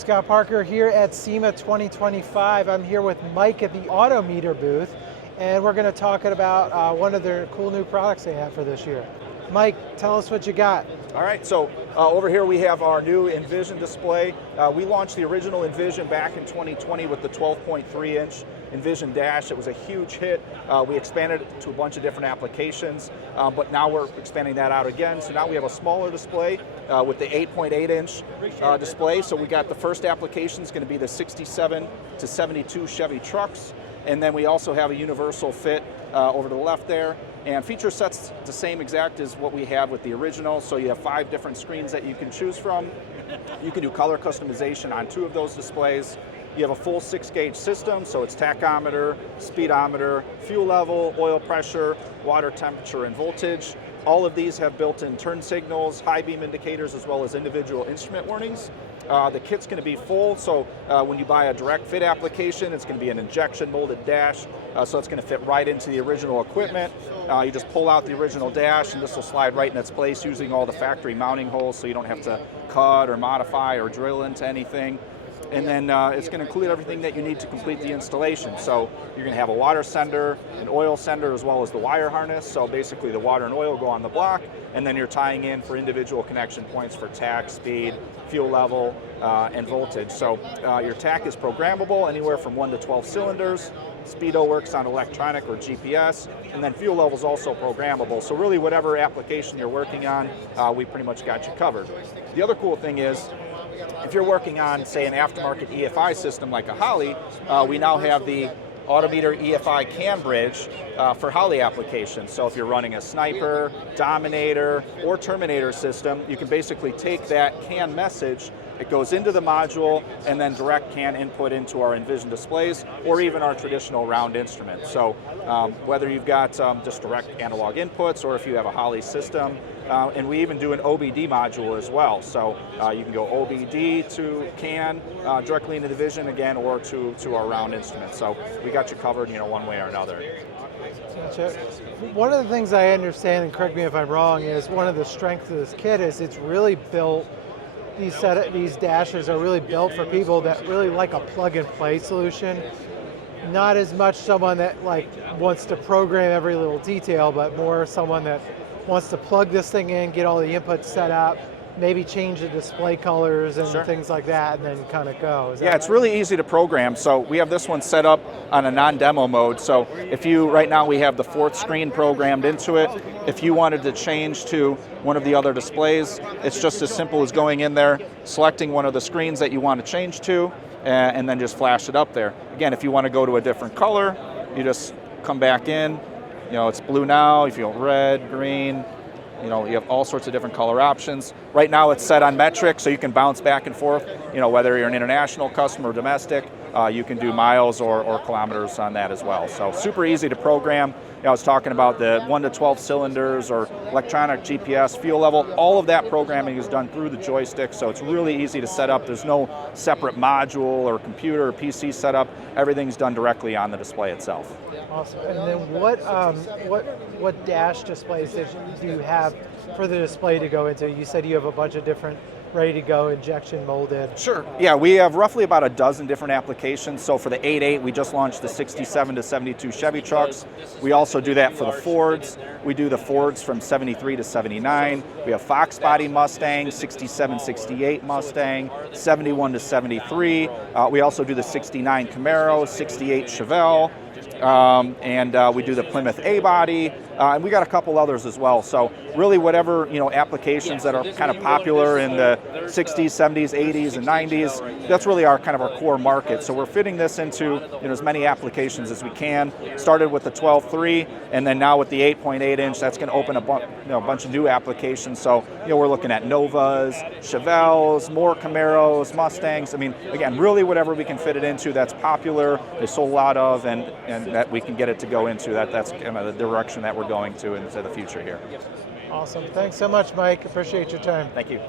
Scott Parker here at SEMA 2025. I'm here with Mike at the Autometer booth, and we're going to talk about one of their cool new products they have for this year. Mike, tell us what you got. All right, so over here we have our new InVision display. We launched the original InVision back in 2020 with the 12.3-inch InVision Dash. It was a huge hit. We expanded it to a bunch of different applications, but now we're expanding that out again. So now we have a smaller display with the 8.8-inch display. So we got the first application is going to be the 67 to 72 Chevy trucks. And then we also have a universal fit over to the left there. And feature set's the same exact as what we have with the original. So you have 5 different screens that you can choose from. You can do color customization on 2 of those displays. You have a full 6-gauge system, so it's tachometer, speedometer, fuel level, oil pressure, water temperature, and voltage. All of these have built-in turn signals, high beam indicators, as well as individual instrument warnings. The kit's going to be full, so when you buy a direct fit application, it's going to be an injection molded dash, so it's going to fit right into the original equipment. You just pull out the original dash, and this will slide right in its place using all the factory mounting holes, so you don't have to cut or modify or drill into anything. And then it's going to include everything that you need to complete the installation. So you're going to have a water sender, an oil sender, as well as the wire harness. So basically the water and oil go on the block, and then you're tying in for individual connection points for tach, speed, fuel level, and voltage. So your tach is programmable anywhere from 1 to 12 cylinders. Speedo works on electronic or GPS, and then fuel level is also programmable. So really whatever application you're working on, we pretty much got you covered. The other cool thing is, if you're working on, say, an aftermarket EFI system like a Holley, we now have the Autometer EFI CAN bridge for Holley applications. So if you're running a Sniper, Dominator, or Terminator system, you can basically take that CAN message, it goes into the module, and then direct CAN input into our InVision displays, or even our traditional round instrument. So whether you've got just direct analog inputs, or if you have a Holley system, and we even do an OBD module as well. So you can go OBD to CAN directly into the Vision again, or to our round instrument. So we got you covered, one way or another. Gotcha. One of the things I understand, and correct me if I'm wrong, is one of the strengths of this kit is it's really built. These dashes are really built for people that really like a plug-and-play solution. Not as much someone that wants to program every little detail, but more someone that wants to plug this thing in, get all the inputs set up, maybe change the display colors and Sure. things like that, and then kind of go. Yeah, it's really easy to program. So we have this one set up on a non-demo mode. So if right now we have the 4th screen programmed into it. If you wanted to change to one of the other displays, it's just as simple as going in there, selecting one of the screens that you want to change to, and then just flash it up there. Again, if you want to go to a different color, you just come back in. It's blue now, if you want red, green, you have all sorts of different color options. Right now it's set on metric, so you can bounce back and forth, whether you're an international customer or domestic, you can do miles or kilometers on that as well. So super easy to program. I was talking about the 1 to 12 cylinders or electronic GPS, fuel level, all of that programming is done through the joystick, so it's really easy to set up. There's no separate module or computer or PC setup. Everything's done directly on the display itself. Awesome. And then what dash displays do you have for the display to go into? You said you have a bunch of different ready to go injection molded. Sure. Yeah, we have roughly about a dozen different applications. So for the 8.8, we just launched the 67 to 72 Chevy trucks. We also do that for the Fords. We do the Fords from 73 to 79. We have Fox body Mustang, 67, 68 Mustang, 71 to 73. We also do the 69 Camaro, 68 Chevelle. And we do the Plymouth A-body, and we got a couple others as well. So really whatever, applications that are kind of popular in the 60s, 70s, 80s, and 90s, that's really our kind of our core market. So we're fitting this into as many applications as we can. Started with the 12.3, and then now with the 8.8-inch, that's going to open a bunch of new applications. So we're looking at Novas, Chevelles, more Camaros, Mustangs. I mean, again, really whatever we can fit it into that's popular, they sold a lot of, and that we can get it to go into. That's kind of the direction that we're going to into the future here. Awesome. Thanks so much, Mike. Appreciate your time. Thank you.